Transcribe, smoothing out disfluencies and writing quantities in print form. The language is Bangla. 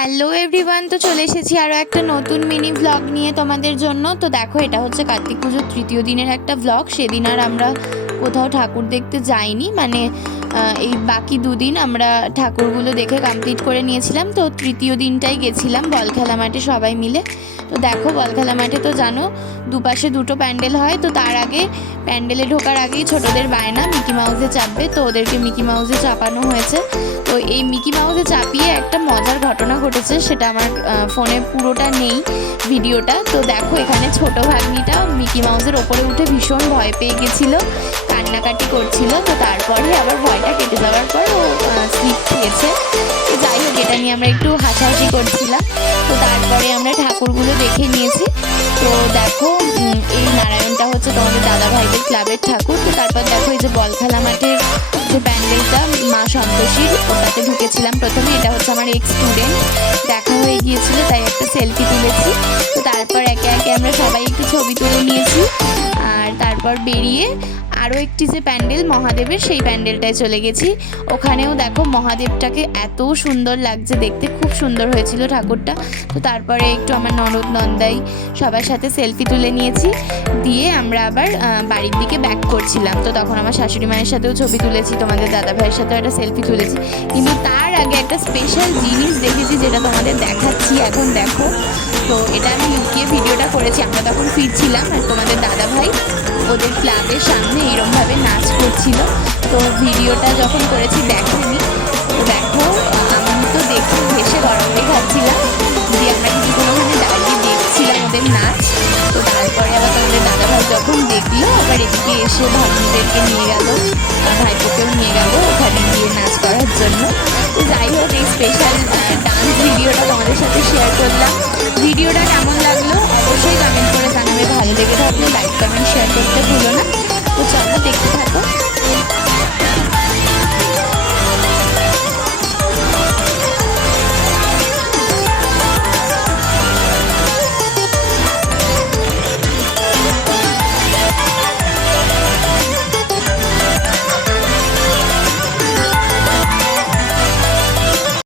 হ্যালো এভরিওয়ান, তো চলে এসেছি আরও একটা নতুন মিনি ভ্লগ নিয়ে তোমাদের জন্য। তো দেখো, এটা হচ্ছে কার্তিক পুজোর তৃতীয় দিনের একটা ভ্লগ। সেদিন আর আমরা কোথাও ঠাকুর দেখতে যাইনি, মানে এই বাকি দুদিন আমরা ঠাকুরগুলো দেখে কমপ্লিট করে নিয়েছিলাম। তো তৃতীয় দিনটাই গেছিলাম বল খেলা মাঠে সবাই মিলে। তো দেখো, বল খেলা মাঠে তো জানো দুপাশে দুটো প্যান্ডেল হয়। তো তার আগে প্যান্ডেলে ঢোকার আগেই ছোটদের বায়না মিকি মাউসে চাপবে, তো ওদেরকে মিকি মাউসে চাপানো হয়েছে। তো এই মিকি মাউসে চাপিয়ে একটা মজার ঘটনা ঘটেছে, সেটা আমার ফোনে পুরোটা নেই ভিডিওটা। তো দেখো, এখানে ছোট ভাগ্নিটা মিকি মাউসের ওপরে উঠে ভীষণ ভয় পেয়ে গেছিলো, কান্নাকাটি করছিল। তো তারপরে আবার ভয়টা কেটে যাওয়ার পর ও স্লিপ খেয়েছে। তো যাই হোক, এটা নিয়ে আমরা একটু হাসাহাসি করছিলাম। তো তারপরে আমরা ঠাকুরগুলো দেখে নিয়েছি। তো দেখো, এই নারায়ণটা হচ্ছে তোমাদের দাদা ভাইদের ক্লাবের ঠাকুর। তো তারপর দেখো, এই যে বল খেলা মাঠের যে প্যান্ডেলটা মা সন্তোষীর, ওটাতে ঢুকেছিলাম প্রথমে। এটা হচ্ছে আমার এক্স স্টুডেন্ট, দেখা হয়ে গিয়েছিল, তাই একটা সেলফি তুলেছি। তো তারপর একে একে আমরা সবাই একটু ছবি তুলে নিয়েছি। আর তারপর বেরিয়ে আরও একটি যে প্যান্ডেল মহাদেবের, সেই প্যান্ডেলটায় চলে গেছি। ওখানেও দেখো মহাদেবটাকে এত সুন্দর লাগছে দেখতে, খুব সুন্দর হয়েছিল ঠাকুরটা। তো তারপরে একটু আমার ননদ নন্দাই সবার সাথে সেলফি তুলে নিয়েছি, দিয়ে আমরা আবার বাড়ির দিকে ব্যাক করছিলাম। তো তখন আমার শাশুড়ি মায়ের সাথেও ছবি তুলেছি, তোমাদের দাদা ভাইয়ের সাথেও একটা সেলফি তুলেছি। কিন্তু তার আগে একটা স্পেশাল জিনিস দেখেছি, যেটা তোমাদের দেখাচ্ছি এখন দেখো। তো এটা আমি লুকিয়ে ভিডিওটা করেছি। আমরা তখন ফিরছিলাম আর তোমাদের দাদা ভাই ওদের ক্লাবের সামনে এরমভাবে নাচ করছিল। তো ভিডিওটা যখন করেছি দেখেনি। তো দেখো, আমি তো দেখে ভেসে গড়াগড়ি খাচ্ছিলাম, দিয়ে আমরা কিছুক্ষণ ওখানে দাঁড়িয়ে দেখছিলাম ওদের নাচ। তো তারপরে আবার তোমাদের দাদা ভাই যখন দেখলো, আবার এদিকে এসে ভাগ্নিদেরকে নিয়ে গেল, ভাইপোকেও নিয়ে গেল ওখানে গিয়ে নাচ করার জন্য। তো যাই হোক, এই স্পেশাল ডান্স ভিডিওটা তোমাদের সাথে শেয়ার করলাম। ভিডিওটা কেমন লাগলো অবশ্যই কমেন্ট করে জানাবে। ভালো লেগে থাকলে লাইক কমেন্ট শেয়ার করতে ভুলো